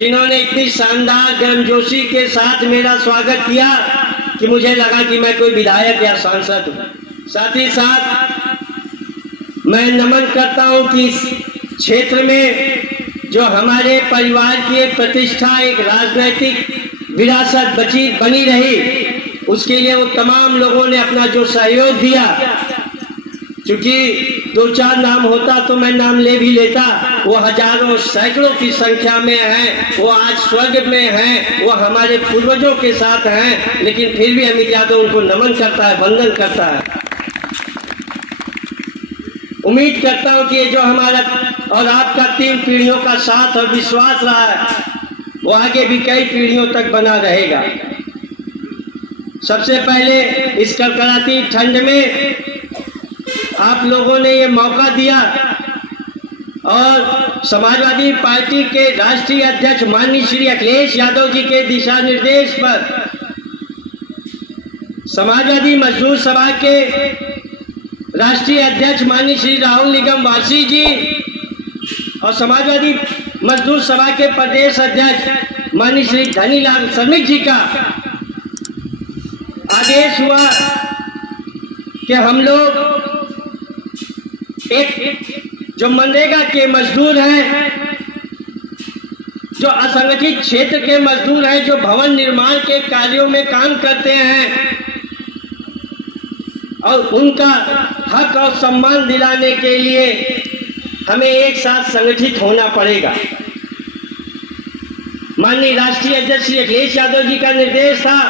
जिन्होंने इतनी शानदार गर्मजोशी के साथ मेरा स्वागत किया कि मुझे लगा कि मैं कोई विधायक या सांसद हूँ। साथ ही साथ मैं नमन करता हूँ कि इस क्षेत्र में जो हमारे परिवार की एक प्रतिष्ठा, एक राजनीतिक विरासत बनी रही, उसके लिए वो तमाम लोगों ने अपना जो सहयोग दिया। क्योंकि दो चार नाम होता तो मैं नाम ले भी लेता, वो हजारों सैकड़ों की संख्या में हैं, वो आज स्वर्ग में हैं, वो हमारे पूर्वजों के साथ हैं, लेकिन फिर भी अमित यादव उनको नमन करता है, वंदन करता है। उम्मीद करता हूं कि ये जो हमारा और आपका 3 पीढ़ियों का साथ और विश्वास रहा है, वो आगे भी कई पीढ़ियों तक बना रहेगा। सबसे पहले इस कड़कड़ाती ठंड में आप लोगों ने ये मौका दिया और समाजवादी पार्टी के राष्ट्रीय अध्यक्ष माननीय श्री अखिलेश यादव जी के दिशा निर्देश पर समाजवादी मजदूर सभा के राष्ट्रीय अध्यक्ष माननीय श्री राहुल निगम वासी जी और समाजवादी मजदूर सभा के प्रदेश अध्यक्ष माननीय श्री धनीलाल श्रमिक जी का आदेश हुआ कि हम लोग एक जो मनरेगा के मजदूर हैं, जो असंगठित क्षेत्र के मजदूर हैं, जो भवन निर्माण के कार्यों में काम करते हैं, और उनका हक और सम्मान दिलाने के लिए हमें एक साथ संगठित होना पड़ेगा। माननीय राष्ट्रीय अध्यक्ष श्री अखिलेश यादव जी का निर्देश था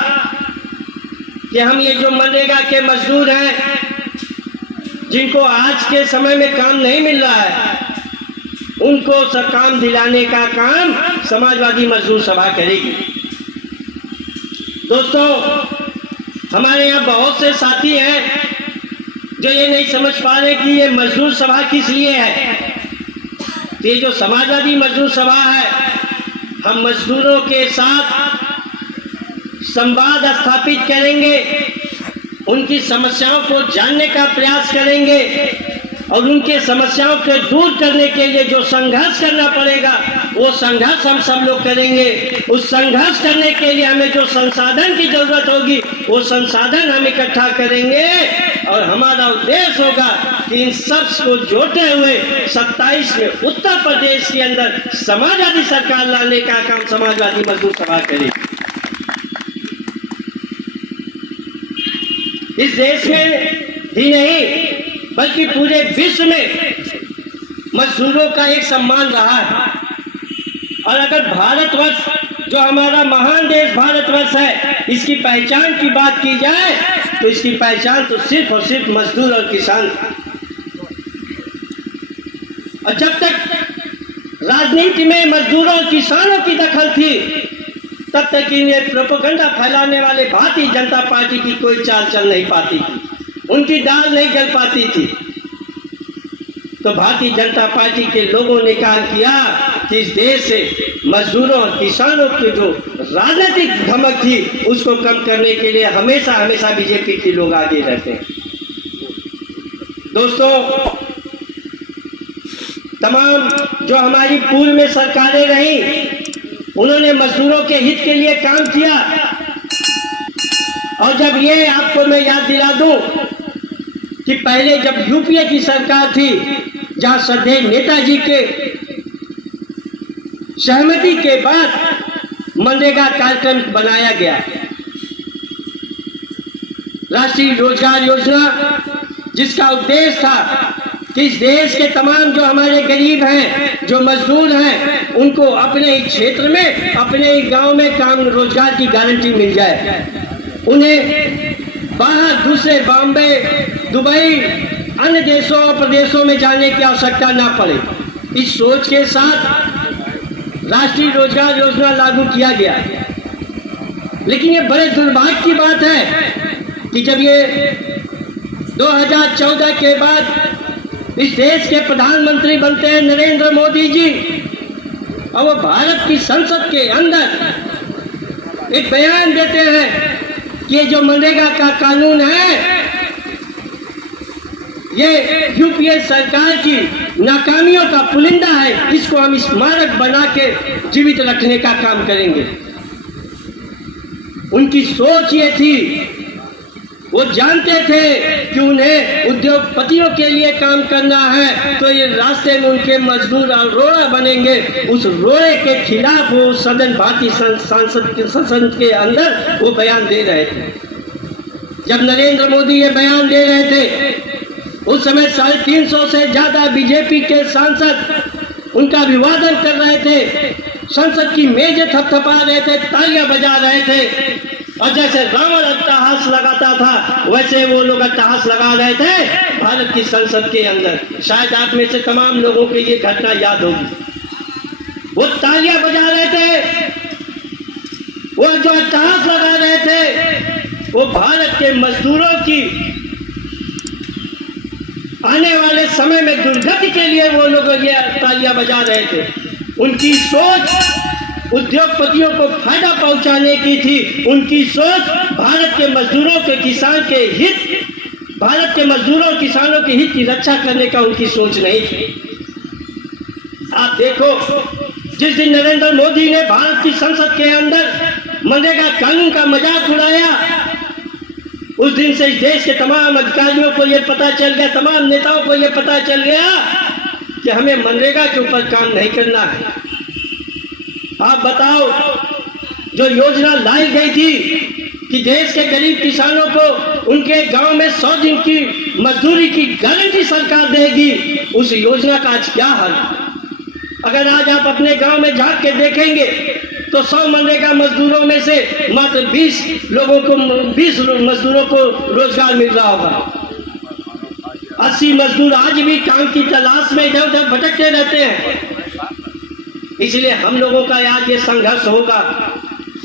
कि हम ये जो मनरेगा के मजदूर हैं, जिनको आज के समय में काम नहीं मिल रहा है, उनको काम दिलाने का काम समाजवादी मजदूर सभा करेगी। दोस्तों, हमारे यहाँ बहुत से साथी हैं जो ये नहीं समझ पा रहे कि ये मजदूर सभा किस लिए है। ये जो समाजवादी मजदूर सभा है, हम मजदूरों के साथ संवाद स्थापित करेंगे, उनकी समस्याओं को जानने का प्रयास करेंगे और उनके समस्याओं को दूर करने के लिए जो संघर्ष करना पड़ेगा, वो संघर्ष हम सब लोग करेंगे। उस संघर्ष करने के लिए हमें जो संसाधन की जरूरत होगी, वो संसाधन हम इकट्ठा करेंगे और हमारा उद्देश्य होगा कि इन सब को जोड़ते हुए 27 में उत्तर प्रदेश के अंदर समाजवादी सरकार लाने का काम समाजवादी मजदूर सभा करेगी। इस देश में ही नहीं बल्कि पूरे विश्व में मजदूरों का एक सम्मान रहा है। और अगर भारतवर्ष जो हमारा महान देश भारतवर्ष है, इसकी पहचान की बात की जाए तो इसकी पहचान तो सिर्फ और सिर्फ मजदूर और किसान। और जब तक राजनीति में मजदूरों और किसानों की दखल थी, तब तक इन्हें प्रोपेगेंडा फैलाने वाले भारतीय जनता पार्टी की कोई चाल चल नहीं पाती थी, उनकी दाल नहीं गल पाती थी। तो भारतीय जनता पार्टी के लोगों ने काम किया कि इस देश से मजदूरों और किसानों की जो राजनीतिक धमक थी, उसको कम करने के लिए हमेशा हमेशा बीजेपी के लोग आगे रहते हैं। दोस्तों, तमाम जो हमारी पूर्व में सरकारें रही, उन्होंने मजदूरों के हित के लिए काम किया। और जब ये आपको मैं याद दिला दूं कि पहले जब यूपीए की सरकार थी, जहां श्रद्धेय नेताजी के सहमति के बाद मनरेगा कार्यक्रम बनाया गया, राष्ट्रीय रोजगार योजना, जिसका उद्देश्य था कि इस देश के तमाम जो हमारे गरीब हैं, जो मजदूर हैं, उनको अपने ही क्षेत्र में, अपने ही गांव में काम रोजगार की गारंटी मिल जाए। उन्हें बाहर दूसरे बॉम्बे, दुबई, अन्य देशों और प्रदेशों में जाने की आवश्यकता ना पड़े। इस सोच के साथ राष्ट्रीय रोजगार योजना लागू किया गया। लेकिन ये बड़े दुर्भाग्य की बात है कि जब ये 2014 के बाद इस देश के प्रधानमंत्री बनते हैं नरेंद्र मोदी जी, और वो भारत की संसद के अंदर एक बयान देते हैं कि ये जो मनरेगा का कानून है, ये यूपीए सरकार की नाकामियों का पुलिंदा है, इसको हम स्मारक बना के जीवित रखने का काम करेंगे। उनकी सोच ये थी, वो जानते थे कि उन्हें उद्योगपतियों के लिए काम करना है, तो ये रास्ते में उनके मजदूर और रोड़ा बनेंगे। उस रोड़े के खिलाफ वो सदन, भारतीय संसद के अंदर वो बयान दे रहे थे। जब नरेंद्र मोदी ये बयान दे रहे थे, उस समय 350 से ज्यादा बीजेपी के सांसद उनका अभिवादन कर रहे थे, संसद की मेजें थपथपा रहे थे, तालियां बजा रहे थे, और जैसे रावण अट्टहास लगाता था वैसे वो लोग अट्टहास लगा रहे थे भारत की संसद के अंदर। शायद आप में से तमाम लोगों को ये घटना याद होगी। वो तालियां बजा रहे थे, वो जो अट्टहास लगा रहे थे, वो भारत के मजदूरों की आने वाले समय में दुर्गति के लिए वो लोग ये तालियां बजा रहे थे। उनकी सोच उद्योगपतियों को फायदा पहुंचाने की थी। उनकी सोच भारत के मजदूरों के, किसान के हित, भारत के मजदूरों और किसानों के हित की रक्षा करने का उनकी सोच नहीं थी। आप देखो, जिस दिन नरेंद्र मोदी ने भारत की संसद के अंदर मनरेगा कानून का मजाक उड़ाया, उस दिन से इस देश के तमाम अधिकारियों को यह पता चल गया, तमाम नेताओं को यह पता चल गया कि हमें मनरेगा के ऊपर काम नहीं करना है। आप बताओ, जो योजना लाई गई थी कि देश के गरीब किसानों को उनके गांव में 100 दिन की मजदूरी की गारंटी सरकार देगी, उस योजना का आज क्या हाल? अगर आज आप अपने गांव में झांक के देखेंगे तो 100 मनरेगा मजदूरों में से मात्र 20 मजदूरों को रोजगार मिल रहा होगा। 80 मजदूर आज भी काम की तलाश में इधर उधर भटकते रहते हैं। इसलिए हम लोगों का आज ये संघर्ष होगा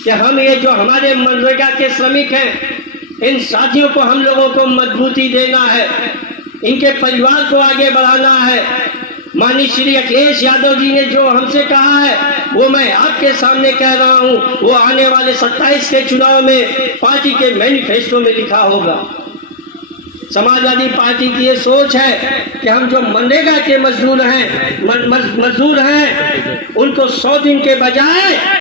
कि हम ये जो हमारे मनरेगा के श्रमिक हैं, इन साथियों को हम लोगों को मजबूती देना है, इनके परिवार को आगे बढ़ाना है। माननीय श्री अखिलेश यादव जी ने जो हमसे कहा है वो मैं आपके सामने कह रहा हूँ, वो आने वाले 27 के चुनाव में पार्टी के मैनिफेस्टो में लिखा होगा। समाजवादी पार्टी की ये सोच है कि हम जो मनरेगा के मजदूर हैं उनको 100 दिन के बजाय